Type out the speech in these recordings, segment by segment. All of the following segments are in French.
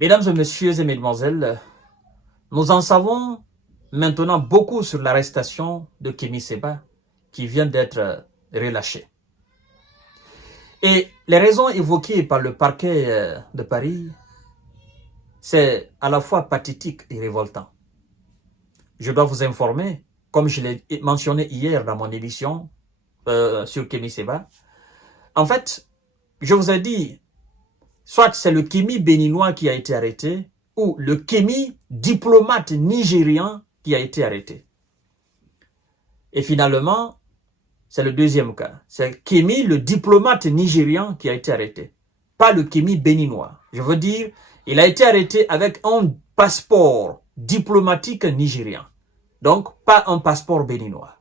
Mesdames et messieurs et mesdemoiselles, nous en savons maintenant beaucoup sur l'arrestation de Kémy Séba qui vient d'être relâché. Et les raisons évoquées par le parquet de Paris, c'est à la fois pathétique et révoltant. Je dois vous informer, comme je l'ai mentionné hier dans mon émission sur Kémy Séba, en fait, je vous ai dit, soit c'est le Kémy béninois qui a été arrêté, ou le Kémy diplomate nigérian qui a été arrêté. Et finalement, c'est le deuxième cas. C'est Kémy, le diplomate nigérian qui a été arrêté. Pas le Kémy béninois. Je veux dire, il a été arrêté avec un passeport diplomatique nigérian. Donc, pas un passeport béninois.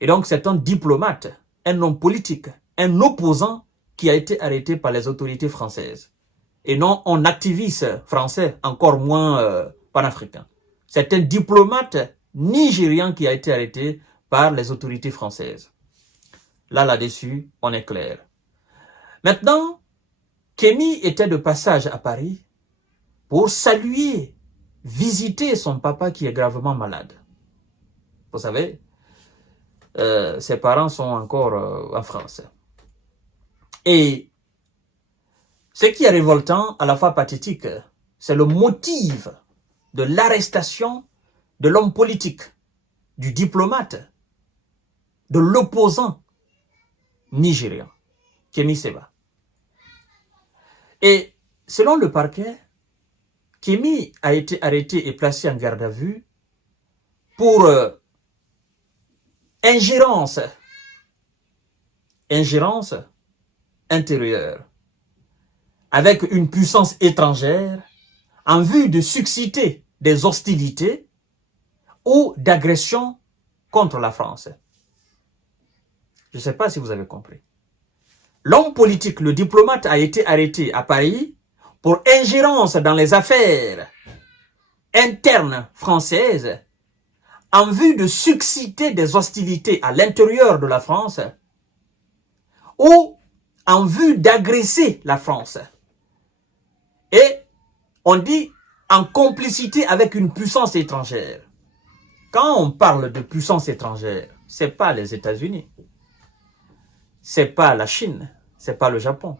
Et donc, c'est un diplomate, un homme politique, un opposant qui a été arrêté par les autorités françaises. Et non un activiste français, encore moins panafricain. C'est un diplomate nigérian qui a été arrêté par les autorités françaises. Là-dessus, on est clair. Maintenant, Kémy était de passage à Paris pour saluer, visiter son papa qui est gravement malade. Vous savez, ses parents sont encore en France. Et ce qui est révoltant, à la fois pathétique, c'est le motif de l'arrestation de l'homme politique, du diplomate, de l'opposant nigérian, Kémy Séba. Et selon le parquet, Kémy a été arrêté et placé en garde à vue pour ingérence intérieure avec une puissance étrangère en vue de susciter des hostilités ou d'agressions contre la France. Je ne sais pas si vous avez compris. L'homme politique, le diplomate, a été arrêté à Paris pour ingérence dans les affaires internes françaises en vue de susciter des hostilités à l'intérieur de la France ou en vue d'agresser la France. Et on dit en complicité avec une puissance étrangère. Quand on parle de puissance étrangère, ce n'est pas les États-Unis, ce n'est pas la Chine, ce n'est pas le Japon.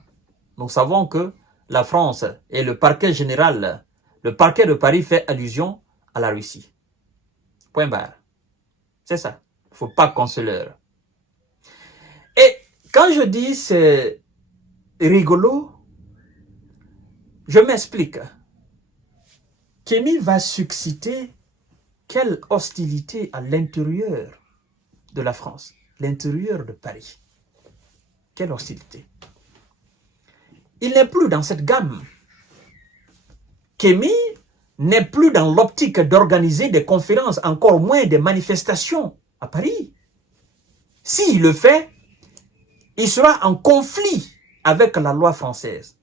Nous savons que la France et le parquet général, le parquet de Paris fait allusion à la Russie. Point barre. C'est ça. Il ne faut pas qu'on se leurre. Et quand je dis c'est rigolo, je m'explique. Kémy va susciter quelle hostilité à l'intérieur de la France, l'intérieur de Paris. Quelle hostilité. Il n'est plus dans cette gamme. Kémy n'est plus dans l'optique d'organiser des conférences, encore moins des manifestations à Paris. S'il le fait, il sera en conflit avec la loi française.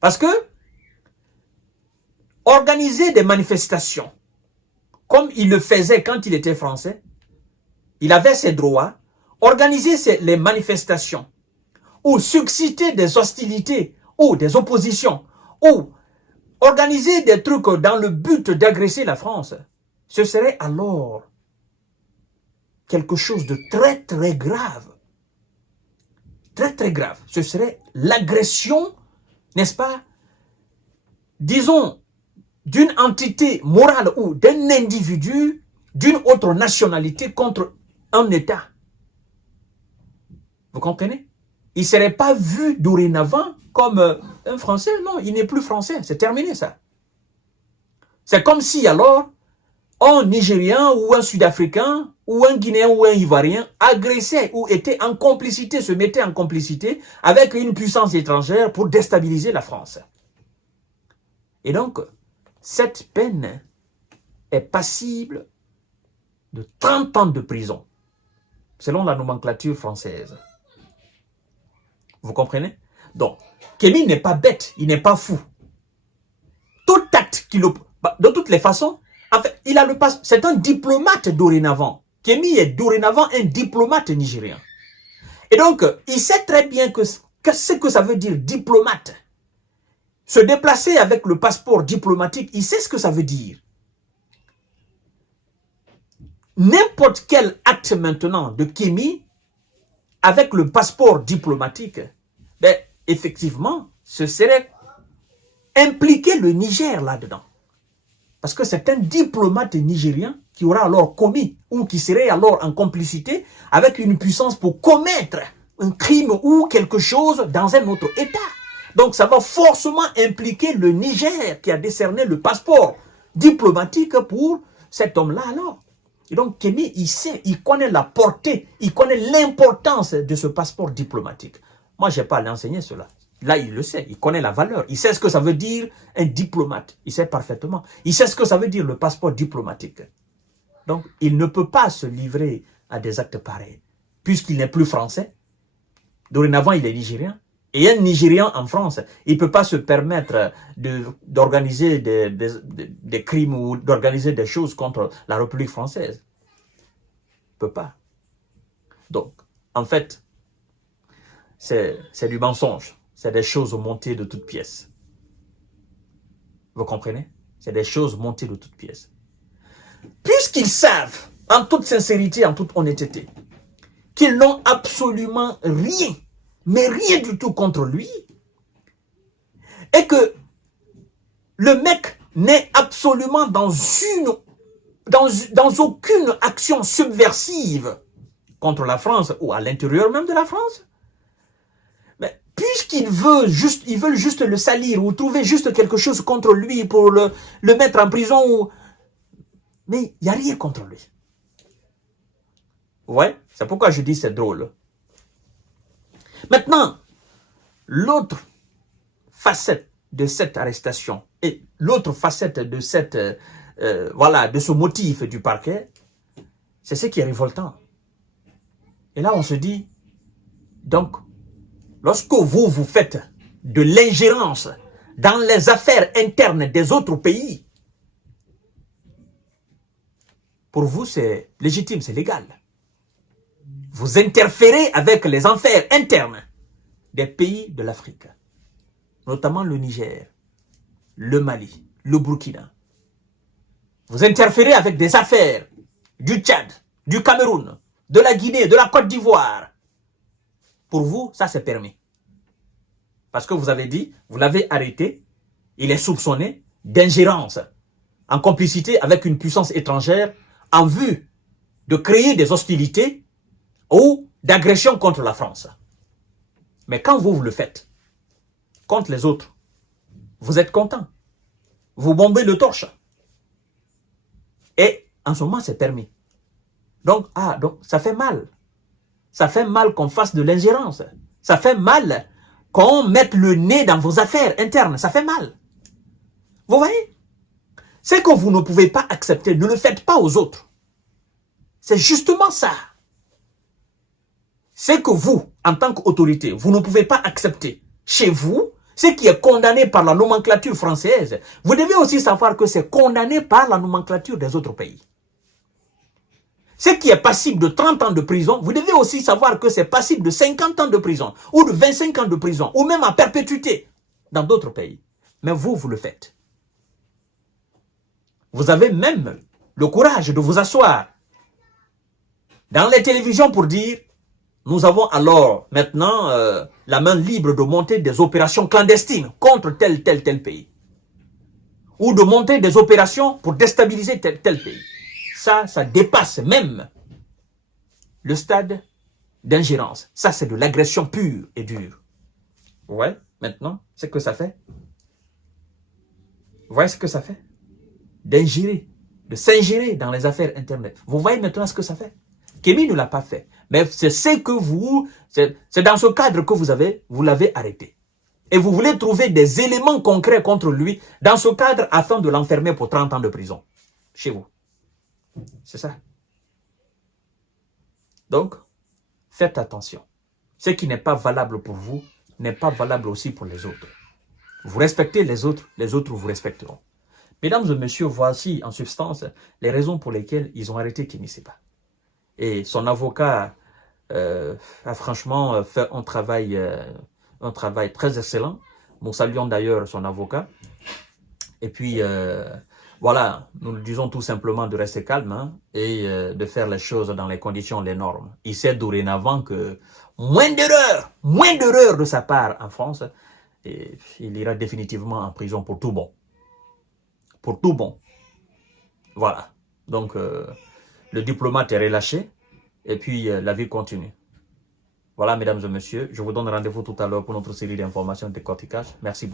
Parce que organiser des manifestations, comme il le faisait quand il était français, il avait ses droits, organiser les manifestations, ou susciter des hostilités, ou des oppositions, ou organiser des trucs dans le but d'agresser la France, ce serait alors quelque chose de très très grave. Très très grave. Ce serait l'agression, n'est-ce pas, disons, d'une entité morale ou d'un individu d'une autre nationalité contre un État. Vous comprenez? Il ne serait pas vu dorénavant comme un Français. Non, il n'est plus français. C'est terminé ça. C'est comme si alors un Nigérien ou un Sud-Africain ou un Guinéen ou un Ivoirien agressait ou était en complicité, se mettait en complicité avec une puissance étrangère pour déstabiliser la France. Et donc, cette peine est passible de 30 ans de prison, selon la nomenclature française. Vous comprenez? Donc, Kémy n'est pas bête, il n'est pas fou. Tout acte qu'il... De toutes les façons, en fait, il a le passe. C'est un diplomate dorénavant. Kémy est dorénavant un diplomate nigérien. Et donc, il sait très bien que ce que ça veut dire diplomate. se déplacer avec le passeport diplomatique, il sait ce que ça veut dire. N'importe quel acte maintenant de Kémy, avec le passeport diplomatique, ben, effectivement, ce serait impliquer le Niger là-dedans. Parce que c'est un diplomate nigérien qui aura alors commis ou qui serait alors en complicité avec une puissance pour commettre un crime ou quelque chose dans un autre État. Donc ça va forcément impliquer le Niger qui a décerné le passeport diplomatique pour cet homme-là alors. Et donc Kémy, il sait, il connaît la portée, il connaît l'importance de ce passeport diplomatique. Moi, je n'ai pas à l'enseigner cela. Là, il le sait, il connaît la valeur. Il sait ce que ça veut dire un diplomate. Il sait parfaitement. Il sait ce que ça veut dire le passeport diplomatique. Donc, il ne peut pas se livrer à des actes pareils. Puisqu'il n'est plus français, dorénavant, il est nigérien. Et un Nigérian en France, il ne peut pas se permettre d'organiser des crimes ou d'organiser des choses contre la République française. Il ne peut pas. Donc, en fait, c'est du mensonge. C'est des choses montées de toutes pièces. Vous comprenez? C'est des choses montées de toutes pièces. Puisqu'ils savent, en toute sincérité, en toute honnêteté, qu'ils n'ont absolument rien, mais rien du tout contre lui, et que le mec n'est absolument dans aucune action subversive contre la France ou à l'intérieur même de la France, mais puisqu'ils veulent juste le salir ou trouver juste quelque chose contre lui pour le mettre en prison, mais il n'y a rien contre lui. Ouais, c'est pourquoi je dis c'est drôle. Maintenant, l'autre facette de cette arrestation et l'autre facette de cette de ce motif du parquet, c'est ce qui est révoltant. Et là, on se dit, donc, lorsque vous faites de l'ingérence dans les affaires internes des autres pays, pour vous, c'est légitime, c'est légal. Vous interférez avec les affaires internes des pays de l'Afrique, notamment le Niger, le Mali, le Burkina. Vous interférez avec des affaires du Tchad, du Cameroun, de la Guinée, de la Côte d'Ivoire. Pour vous, ça c'est permis. Parce que vous avez dit, vous l'avez arrêté, il est soupçonné d'ingérence en complicité avec une puissance étrangère en vue de créer des hostilités ou d'agression contre la France. Mais quand vous le faites contre les autres, vous êtes content. Vous bombez le torche. Et en ce moment, c'est permis. Donc, ça fait mal. Ça fait mal qu'on fasse de l'ingérence. Ça fait mal qu'on mette le nez dans vos affaires internes. Ça fait mal. Vous voyez? C'est que vous ne pouvez pas accepter. Ne le faites pas aux autres. C'est justement ça. C'est que vous, en tant qu'autorité, vous ne pouvez pas accepter chez vous ce qui est condamné par la nomenclature française. Vous devez aussi savoir que c'est condamné par la nomenclature des autres pays. Ce qui est passible de 30 ans de prison, vous devez aussi savoir que c'est passible de 50 ans de prison, ou de 25 ans de prison, ou même à perpétuité dans d'autres pays. Mais vous, vous le faites. Vous avez même le courage de vous asseoir dans les télévisions pour dire nous avons alors maintenant la main libre de monter des opérations clandestines contre tel pays. Ou de monter des opérations pour déstabiliser tel pays. Ça dépasse même le stade d'ingérence. Ça, c'est de l'agression pure et dure. Ouais, maintenant, c'est ce que ça fait. Vous voyez ce que ça fait? D'ingérer, de s'ingérer dans les affaires internes. Vous voyez maintenant ce que ça fait? Kémy ne l'a pas fait. Mais c'est ce que c'est dans ce cadre que vous l'avez arrêté. Et vous voulez trouver des éléments concrets contre lui dans ce cadre afin de l'enfermer pour 30 ans de prison. Chez vous. C'est ça. Donc, faites attention. Ce qui n'est pas valable pour vous n'est pas valable aussi pour les autres. Vous respectez les autres vous respecteront. Mesdames et messieurs, voici en substance les raisons pour lesquelles ils ont arrêté Kémy Séba. Et son avocat a franchement fait un travail très excellent Nous saluons d'ailleurs son avocat. Et puis, voilà, nous le disons tout simplement de rester calme hein, et de faire les choses dans les conditions, les normes. Il sait dorénavant que moins d'erreurs de sa part en France, et il ira définitivement en prison pour tout bon. Pour tout bon. Voilà. Donc, le diplomate est relâché et puis la vie continue. Voilà, mesdames et messieurs, je vous donne rendez-vous tout à l'heure pour notre série d'informations de décortiquage. Merci beaucoup.